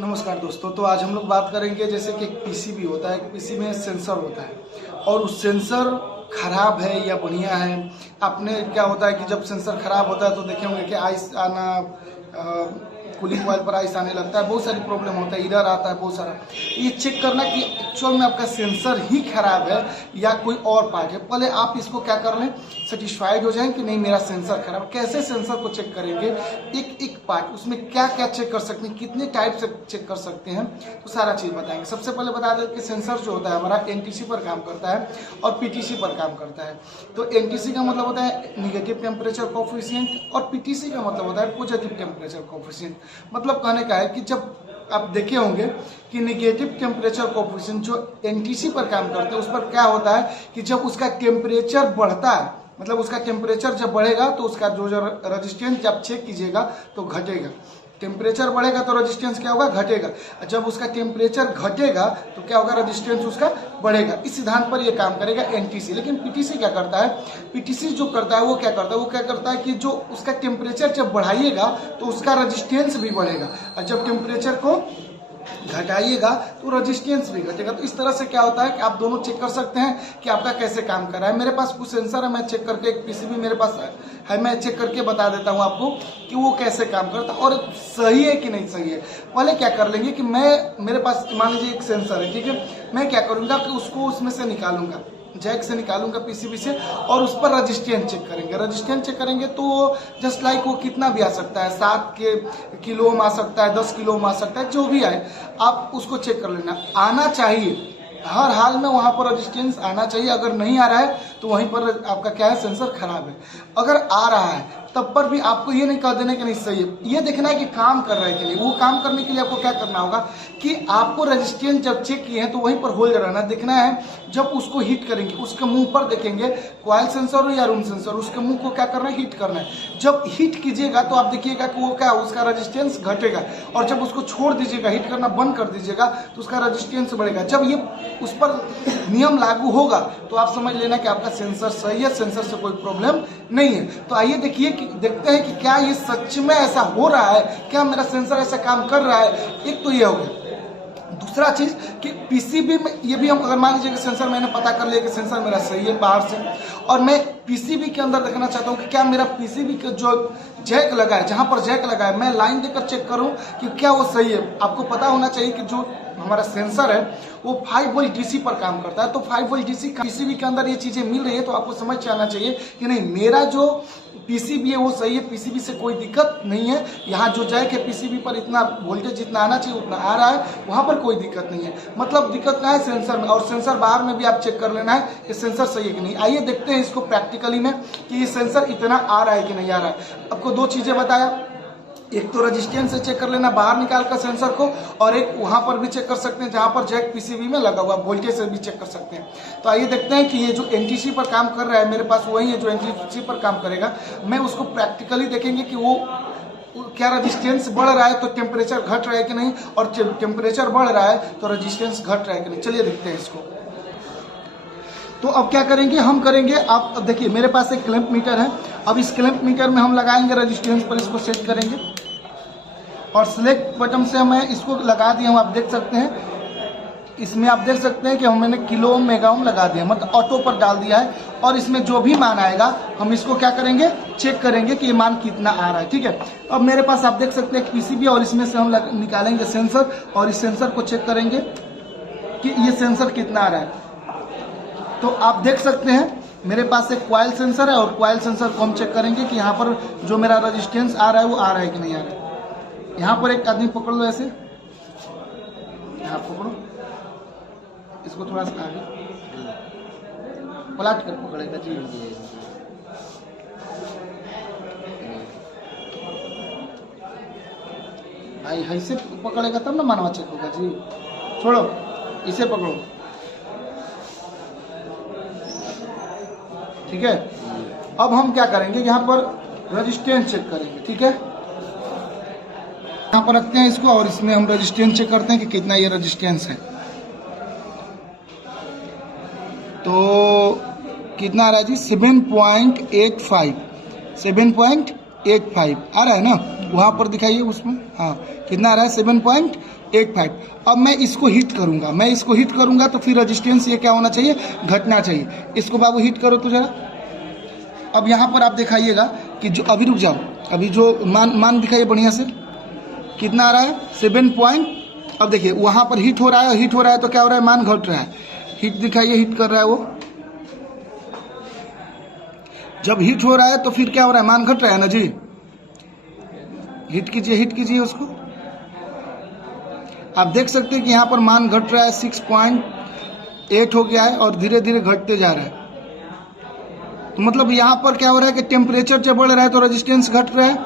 नमस्कार दोस्तों। तो आज हम लोग बात करेंगे जैसे कि एक पीसीबी होता है, एक पीसी में सेंसर होता है और उस सेंसर खराब है या बढ़िया है। आपने क्या होता है कि जब सेंसर खराब होता है तो देखे होंगे कि आइस आना, कूलिंग कॉइल पर आइस आने लगता है, बहुत सारी प्रॉब्लम होता है, इधर आता है बहुत सारा। ये चेक करना कि एक्चुअल में आपका सेंसर ही खराब है या कोई और पार्ट है। पहले आप इसको क्या कर लें, सेटिस्फाइड हो जाएं कि नहीं मेरा सेंसर खराब। कैसे सेंसर को चेक करेंगे, एक एक पार्ट, उसमें क्या क्या चेक कर सकते हैं, कितने टाइप से चेक कर सकते हैं, तो सारा चीज़ बताएंगे। सबसे पहले बता दें कि सेंसर जो होता है हमारा एनटीसी पर काम करता है और पीटीसी पर काम करता है। तो एनटीसी का मतलब होता है निगेटिव टेम्परेचर कोफिशिएंट और पीटीसी का मतलब होता है पॉजिटिव टेम्परेचर कोफिशिएंट। मतलब कहने का है कि जब आप देखे होंगे कि निगेटिव टेम्परेचर कोफिशिएंट जो एनटीसी पर काम करते हैं उस पर क्या होता है कि जब उसका टेम्परेचर बढ़ता है, मतलब उसका टेम्परेचर जब बढ़ेगा तो उसका जो रेजिस्टेंस जब चेक कीजिएगा तो घटेगा। टेम्परेचर बढ़ेगा तो रेजिस्टेंस क्या होगा, घटेगा। जब उसका टेम्परेचर घटेगा तो क्या होगा, रेजिस्टेंस उसका बढ़ेगा। इस सिद्धांत पर ये काम करेगा एनटीसी। लेकिन पीटीसी क्या करता है, पीटीसी जो करता है वो क्या करता है कि जो उसका टेम्परेचर जब बढ़ाइएगा तो उसका रेजिस्टेंस भी बढ़ेगा और जब टेम्परेचर को घटाइएगा तो रेजिस्टेंस भी घटेगा। तो इस तरह से क्या होता है कि आप दोनों चेक कर सकते हैं कि आपका कैसे काम कर रहा है। मेरे पास कुछ सेंसर है, मैं चेक करके, एक पीसीबी मेरे पास है, मैं चेक करके बता देता हूं आपको कि वो कैसे काम करता है और सही है कि नहीं सही है। पहले क्या कर लेंगे कि मेरे पास मान लीजिए एक सेंसर है, ठीक है। मैं क्या करूंगा कि उसको उसमें से निकालूंगा, जैक से निकालूंगा पीसीबी से, और उस पर रेजिस्टेंस चेक करेंगे। रेजिस्टेंस चेक करेंगे तो जस्ट लाइक वो कितना भी आ सकता है, 7 किलो में आ सकता है, 10 किलो में आ सकता है, जो भी आए आप उसको चेक कर लेना। आना चाहिए हर हाल में, वहां पर रेजिस्टेंस आना चाहिए। अगर नहीं आ रहा है तो वहीं पर आपका क्या है, सेंसर खराब है। अगर आ रहा है तब पर भी आपको ये नहीं कह देना कि नहीं सही है, ये देखना है कि काम कर रहा है कि नहीं। वो काम करने के लिए आपको क्या करना होगा कि आपको रेजिस्टेंस जब चेक किए हैं तो वहीं पर होल्ड रहना, देखना है। जब उसको हीट करेंगे उसके मुंह पर देखेंगे, कॉइल सेंसर हो या रूम सेंसर, उसके मुंह को क्या करना है, हीट करना है। जब हीट कीजिएगा तो आप देखिएगा कि वो क्या, उसका रेजिस्टेंस घटेगा, और जब उसको छोड़ दीजिएगा, हीट करना बंद कर दीजिएगा तो उसका रेजिस्टेंस बढ़ेगा। जब ये उस पर नियम लागू होगा तो आप समझ लेना कि आपका सेंसर सही है, सेंसर से कोई प्रॉब्लम नहीं है। तो आइए देखते हैं कि क्या ये सच में ऐसा हो रहा है, क्या मेरा सेंसर ऐसा काम कर रहा है। एक तो ये हो गया। दूसरा चीज कि पीसीबी में ये भी हम, अगर मान लीजिए कि सेंसर मैंने पता कर लिया कि सेंसर मेरा सही है बाहर से, और मैं पीसीबी के अंदर देखना चाहता हूँ कि क्या मेरा पीसीबी का जो जैक लगा है, जहां पर जैक लगा है, मैं लाइन देकर चेक करूं कि क्या वो सही है। आपको पता होना चाहिए कि जो हमारा सेंसर है वो 5 वोल्ट डीसी पर काम करता है। तो 5 वोल्ट डीसी पीसीबी के अंदर ये चीजें मिल रही है तो आपको समझ जाना चाहिए कि नहीं मेरा जो पीसीबी है वो सही है, पीसीबी से कोई दिक्कत नहीं है। यहाँ जो जैक है पीसीबी पर इतना वोल्टेज जितना आना चाहिए उतना आ रहा है, वहां पर कोई दिक्कत नहीं है। मतलब दिक्कत क्या है, सेंसर में। और सेंसर बाहर में भी आप चेक कर लेना है कि सेंसर सही है कि नहीं। आइए देखते हैं इसको प्रैक्टिकली में कि ये सेंसर इतना आ रहा है कि नहीं आ रहा है। आपको 2 चीजें बताया, एक तो रेजिस्टेंस से चेक कर लेना बाहर निकाल कर सेंसर को, और एक वहां पर भी चेक कर सकते हैं जहां पर जैक पीसीबी में लगा हुआ, वोल्टेज से भी चेक कर सकते हैं। तो आइए देखते हैं कि ये जो एनटीसी पर काम कर रहा है मेरे पास वही है जो एनटीसी पर काम करेगा। मैं उसको प्रैक्टिकली देखेंगे कि वो क्या रेजिस्टेंस बढ़ रहा है तो टेम्परेचर घट रहा है कि नहीं, और टेम्परेचर बढ़ रहा है तो रेजिस्टेंस घट रहा है कि नहीं। चलिए देखते हैं इसको। तो अब क्या करेंगे, हम करेंगे, आप अब देखिए मेरे पास एक क्लैंप मीटर है। अब इस क्लैंप मीटर में हम लगाएंगे रेजिस्टेंस पर, इसको सेट करेंगे और सिलेक्ट बटन से मैं इसको लगा दिया हूं। आप देख सकते हैं इसमें, आप देख सकते हैं कि मैंने किलो ओम मेगा ओम लगा दिया, मतलब ऑटो पर डाल दिया है। और इसमें जो भी मान आएगा हम इसको क्या करेंगे, चेक करेंगे कि ये मान कितना आ रहा है, ठीक है। अब मेरे पास आप देख सकते हैं एक पीसीबी, और इसमें से हम निकालेंगे सेंसर और इस सेंसर को चेक करेंगे कि ये सेंसर कितना आ रहा है। तो आप देख सकते हैं मेरे पास एक कॉइल सेंसर है, और कॉइल सेंसर को हम चेक करेंगे कि यहाँ पर जो मेरा रेजिस्टेंस आ रहा है वो आ रहा है कि नहीं आ रहा है। यहाँ पर एक आदमी पकड़ लो, ऐसे यहाँ पकड़ो, इसको थोड़ा सा आगे पलट कर पकड़ेगा जी। भाई ऐसे पकड़ेगा तब ना मानवा चेक होगा जी। छोड़ो, इसे पकड़ो, ठीक है। अब हम क्या करेंगे, यहाँ पर रेजिस्टेंस चेक करेंगे, ठीक है। यहाँ पर रखते हैं इसको और इसमें हम रेजिस्टेंस चेक करते हैं कि कितना ये रेजिस्टेंस है। तो कितना आ रहा है जी, 7.85 7.85 आ रहा है ना, वहाँ पर दिखाइए उसमें। हाँ कितना आ रहा है, 7.85 85। अब मैं इसको हिट करूंगा, तो फिर रेजिस्टेंस ये क्या होना चाहिए, घटना चाहिए। इसको बाबू हिट करो तो जरा। अब यहाँ पर आप दिखाइएगा कि जो अभी रुक जाओ, अभी जो मान दिखाइए बढ़िया से, कितना आ रहा है 7 पॉइंट। अब देखिए वहाँ पर हिट हो रहा है तो क्या हो रहा है, मान घट रहा है। हिट दिखाइए, हिट कर रहा है वो। जब हिट हो रहा है तो फिर क्या हो रहा है, मान घट रहा है ना जी। हिट कीजिए उसको। आप देख सकते हैं कि यहाँ पर मान घट रहा है, 6.8 हो गया है और धीरे धीरे घटते जा रहा है। तो मतलब यहाँ पर क्या हो रहा है कि टेम्परेचर जब बढ़ रहा है तो रेजिस्टेंस घट रहा है।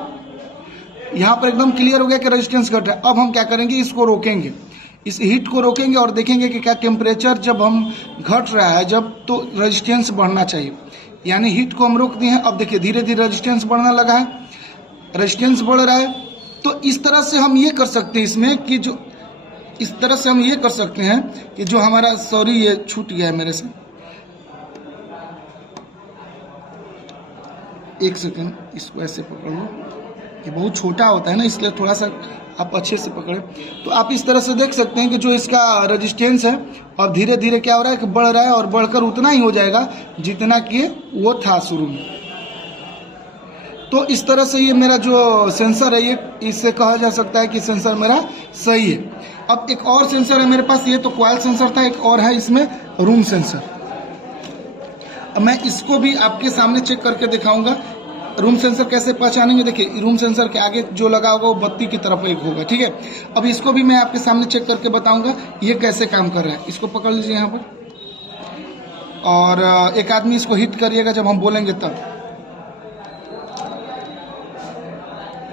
यहाँ पर एकदम क्लियर हो गया कि रेजिस्टेंस घट रहा है। अब हम क्या करेंगे, इसको रोकेंगे, इस हीट को रोकेंगे और देखेंगे कि क्या टेम्परेचर जब हम घट रहा है जब, तो रेजिस्टेंस बढ़ना चाहिए। यानी हीट को हम रोक दिए हैं। अब देखिए धीरे धीरे रेजिस्टेंस बढ़ने लगा है, रेजिस्टेंस बढ़ रहा है। तो इस तरह से हम ये कर सकते हैं इसमें कि जो इस तरह से हम ये कर सकते हैं कि जो हमारा, सॉरी ये छूट गया है मेरे से, एक सेकेंड, इसको ऐसे पकड़ लो, ये बहुत छोटा होता है ना, इसलिए थोड़ा सा आप अच्छे से पकड़े। तो आप इस तरह से देख सकते हैं कि जो इसका रेजिस्टेंस है और धीरे धीरे क्या हो रहा है कि बढ़ रहा है और बढ़कर उतना ही हो जाएगा जितना कि वो था शुरू में। तो इस तरह से ये मेरा जो सेंसर है, ये इससे कहा जा सकता है कि सेंसर मेरा सही है। अब एक और सेंसर है मेरे पास, ये तो कॉइल सेंसर था, एक और है इसमें रूम सेंसर। अब मैं इसको भी आपके सामने चेक करके दिखाऊंगा। रूम सेंसर कैसे पहचानेंगे, देखिए रूम सेंसर के आगे जो लगा होगा वो बत्ती की तरफ एक होगा, ठीक है। अब इसको भी मैं आपके सामने चेक करके बताऊंगा ये कैसे काम कर रहा है। इसको पकड़ लीजिए यहाँ पर, और एक आदमी इसको हिट करिएगा जब हम बोलेंगे तब,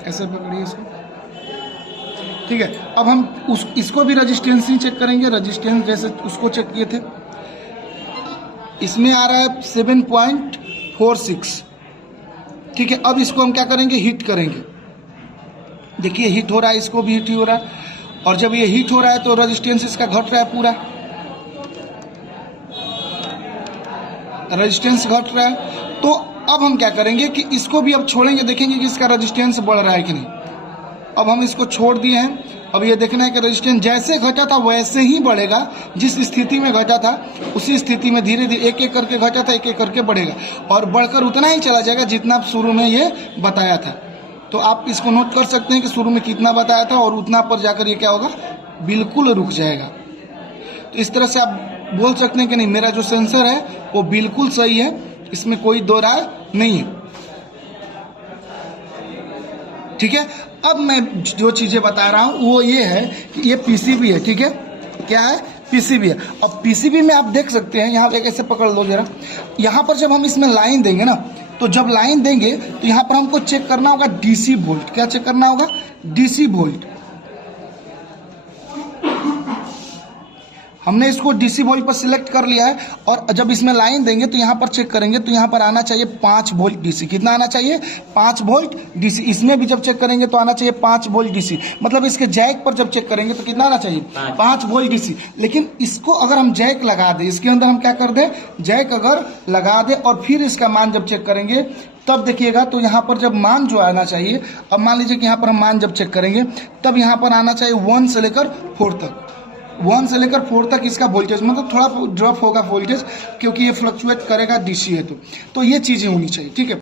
ऐसे पकड़िए इसको, ठीक है। अब हम इसको भी रेजिस्टेंस ही चेक करेंगे, रेजिस्टेंस जैसे उसको चेक किए थे। इसमें आ रहा है 7.46, ठीक है। अब इसको हम क्या करेंगे, हीट करेंगे। देखिए हीट हो रहा है, इसको भी हीट हो रहा है, और जब ये हीट हो रहा है तो रेजिस्टेंस इसका घट रहा है, पूरा रेजिस्टेंस घट रहा है। तो अब हम क्या करेंगे कि इसको भी अब छोड़ेंगे, देखेंगे कि इसका रेजिस्टेंस बढ़ रहा है कि नहीं। अब हम इसको छोड़ दिए हैं। अब ये देखना है कि रेजिस्टेंस जैसे घटा था वैसे ही बढ़ेगा, जिस स्थिति में घटा था उसी स्थिति में धीरे धीरे एक एक करके घटा था, एक एक करके बढ़ेगा और बढ़कर उतना ही चला जाएगा जितना शुरू में ये बताया था। तो आप इसको नोट कर सकते हैं कि शुरू में कितना बताया था और उतना पर जाकर ये क्या होगा, बिल्कुल रुक जाएगा। तो इस तरह से आप बोल सकते हैं कि नहीं, मेरा जो सेंसर है वो बिल्कुल सही है, इसमें कोई दो राय नहीं है, ठीक है। अब मैं जो चीजें बता रहा हूं वो ये है कि ये पीसीबी है, ठीक है। क्या है, पीसीबी है। अब पीसीबी में आप देख सकते हैं, यहाँ एक ऐसे पकड़ लो जरा, यहाँ पर जब हम इसमें लाइन देंगे ना, तो जब लाइन देंगे तो यहाँ पर हमको चेक करना होगा डीसी वोल्ट। क्या चेक करना होगा, डीसी वोल्ट। हमने इसको डीसी वोल्ट पर सिलेक्ट कर लिया है, और जब इसमें लाइन देंगे तो यहाँ पर चेक करेंगे तो यहाँ पर आना चाहिए 5 वोल्ट डीसी। कितना आना चाहिए, 5 वोल्ट डीसी। इसमें भी जब चेक करेंगे तो आना चाहिए 5 वोल्ट डीसी। मतलब इसके जैक पर जब चेक करेंगे तो कितना आना चाहिए, 5 वोल्ट डीसी। लेकिन इसको अगर हम जैक लगा दें, इसके अंदर हम क्या कर दें, जैक अगर लगा दें और फिर इसका मान जब चेक करेंगे तब देखिएगा तो यहाँ पर जब मान जो आना चाहिए, अब मान लीजिए कि यहाँ पर हम मान जब चेक करेंगे तब यहाँ पर आना चाहिए 1 से लेकर 4 तक। 1 से लेकर 4 तक इसका वोल्टेज, मतलब थोड़ा ड्रॉप होगा वोल्टेज, क्योंकि ये फ्लक्चुएट करेगा डीसी है। तो ये चीजें होनी चाहिए, ठीक है।